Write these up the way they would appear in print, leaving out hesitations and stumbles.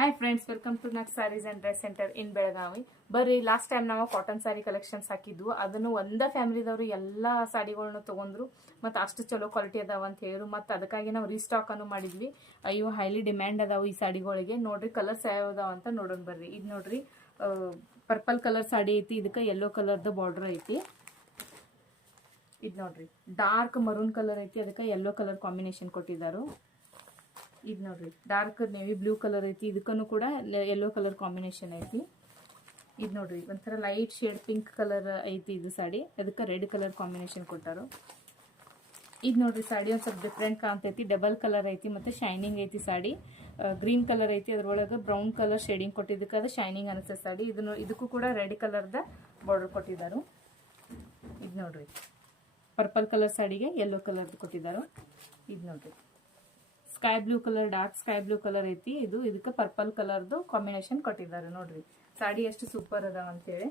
Hi friends, welcome to Nak sarees and dress centre in Belagavi. ಬರ್ರಿ, last time ನಾವು cotton sari collections ಹಾಕಿದ್ವು. ಅದನ್ನು ಒಂದ ಫ್ಯಾಮಿಲಿದವರು ಎಲ್ಲಾ ಸ್ಯಾರಿಗಳನ್ನ ತಗೊಂಡ್ರು ಮತ್ತು ಅಷ್ಟು ಚಲೋ ಕ್ವಾಲಿಟಿ ಅದಾವ ಅಂತ ಹೇಳಿದ್ರು. ಮತ್ತು ಅದಕ್ಕಾಗಿ ನಾವು ರೀಸ್ಟಾಕ್ ಅನ್ನು ಮಾಡಿದ್ವಿ. ಅಯ್ಯೋ, ಹೈಲಿ ಡಿಮ್ಯಾಂಡ್ ಅದಾವ ಈ ಸ್ಯಾರಿಗಳಿಗೆ. ನೋಡ್ರಿ ಕಲರ್ಸ್ ಯಾವ ಅದಾವ ಅಂತ ನೋಡೋಣ ಬರ್ರಿ. ಇದು ನೋಡ್ರಿ, ಪರ್ಪಲ್ ಕಲರ್ ಸಾಡಿ ಐತಿ. ಇದಕ್ಕೆ ಯೆಲ್ಲೋ ಕಲರ್ದ ಬಾರ್ಡರ್ ಐತಿ. ಇದು ನೋಡ್ರಿ, ಡಾರ್ಕ್ ಮರೂನ್ ಕಲರ್ ಐತಿ. ಅದಕ್ಕೆ ಯೆಲ್ಲೋ ಕಲರ್ ಕಾಂಬಿನೇಷನ್ ಕೊಟ್ಟಿದ್ದಾರೆ. ಇದು ನೋಡ್ರಿ, ಡಾರ್ಕ್ ನೇವಿ ಬ್ಲೂ ಕಲರ್ ಐತಿ. ಇದಕ್ಕೂ ಕೂಡ ಯೆಲ್ಲೋ ಕಲರ್ ಕಾಂಬಿನೇಷನ್ ಐತಿ. ಇದು ನೋಡ್ರಿ, ಒಂಥರ ಲೈಟ್ ಶೇಡ್ ಪಿಂಕ್ ಕಲರ್ ಐತಿ ಇದು ಸಾಡಿ. ಅದಕ್ಕೆ ರೆಡ್ ಕಲರ್ ಕಾಂಬಿನೇಷನ್ ಕೊಟ್ಟಾರು. ಇದು ನೋಡ್ರಿ, ಸಾಡಿ ಒಂದು ಸ್ವಲ್ಪ ಡಿಫ್ರೆಂಟ್ ಕಾಣ್ತೈತಿ. ಡಬಲ್ ಕಲರ್ ಐತಿ ಮತ್ತು ಶೈನಿಂಗ್ ಐತಿ. ಸಾಡಿ ಗ್ರೀನ್ ಕಲರ್ ಐತಿ. ಅದ್ರೊಳಗೆ ಬ್ರೌನ್ ಕಲರ್ ಶೇಡಿಂಗ್ ಕೊಟ್ಟಿದ್ದಕ್ಕೆ ಅದು ಶೈನಿಂಗ್ ಅನಿಸ್ತದೆ ಸಾಡಿ. ಇದಕ್ಕೂ ಕೂಡ ರೆಡ್ ಕಲರ್ದ ಬಾರ್ಡರ್ ಕೊಟ್ಟಿದ್ದಾರೆ. ಇದು ನೋಡ್ರಿ, ಪರ್ಪಲ್ ಕಲರ್ ಸಾಡಿಗೆ ಯೆಲ್ಲೋ ಕಲರ್ ಕೊಟ್ಟಿದ್ದಾರೆ. ಇದು ನೋಡ್ರಿ, sky blue colour, dark sky blue colour ಐತಿ. ಇದಕ್ಕೆ ಪರ್ಪಲ್ ಕಲರ್ದು ಕಾಂಬಿನೇಷನ್ ಕೊಟ್ಟಿದ್ದಾರೆ. ನೋಡ್ರಿ ಸಾಡಿ ಎಷ್ಟು ಸೂಪರ್ ಅದಾವ ಅಂತೇಳಿ.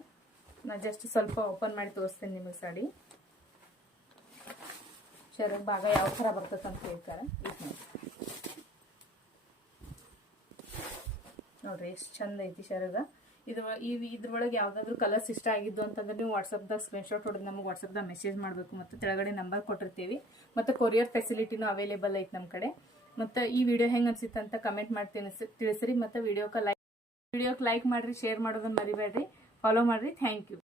ನಾ ಜಸ್ಟ್ ಸ್ವಲ್ಪ ಓಪನ್ ಮಾಡಿ ತೋರಿಸ್ತೇನೆ ನಿಮಗೆ ಸಾಡಿ. ಶರಗ್ ಭಾಗ ಯಾವ ಥರ ಬರ್ತದೆ ಅಂತ ಹೇಳ್ತಾರೆ. ನೋಡ್ರಿ ಎಷ್ಟು ಚಂದ ಐತಿ ಶರಗ. ಇದ್ರೊಳಗೆ ಯಾವ್ದಾದ್ರು ಕಲರ್ಸ್ ಇಷ್ಟ ಆಗಿದ್ದು ಅಂತಂದ್ರೆ ನೀವು ವಾಟ್ಸಪ್ದಾಗ ಸ್ಕ್ರೀನ್ಶಾಟ್ ಹೊಡೆದು ನಮಗೆ ವಾಟ್ಸಪ್ದಾಗ ಮೆಸೇಜ್ ಮಾಡಬೇಕು. ಮತ್ತು ಕೆಳಗಡೆ ನಂಬರ್ ಕೊಟ್ಟಿರ್ತೀವಿ. ಮತ್ತು ಕೊರಿಯರ್ ಫೆಸಿಲಿಟಿನೂ ಅವೈಲೇಬಲ್ ಐತಿ ನಮ್ಮ ಕಡೆ. ಮತ್ತು ಈ ವಿಡಿಯೋ ಹೆಂಗೆ ಅನ್ಸಿತ್ತು ಅಂತ ಕಮೆಂಟ್ ಮಾಡಿ ತಿಳಿಸ್ರಿ. ಮತ್ತು ವಿಡಿಯೋಕ್ಕೆ ಲೈಕ್ ಮಾಡಿರಿ, ಶೇರ್ ಮಾಡೋದನ್ನ ಮರಿಬೇಡ್ರಿ, ಫಾಲೋ ಮಾಡಿರಿ. Thank you.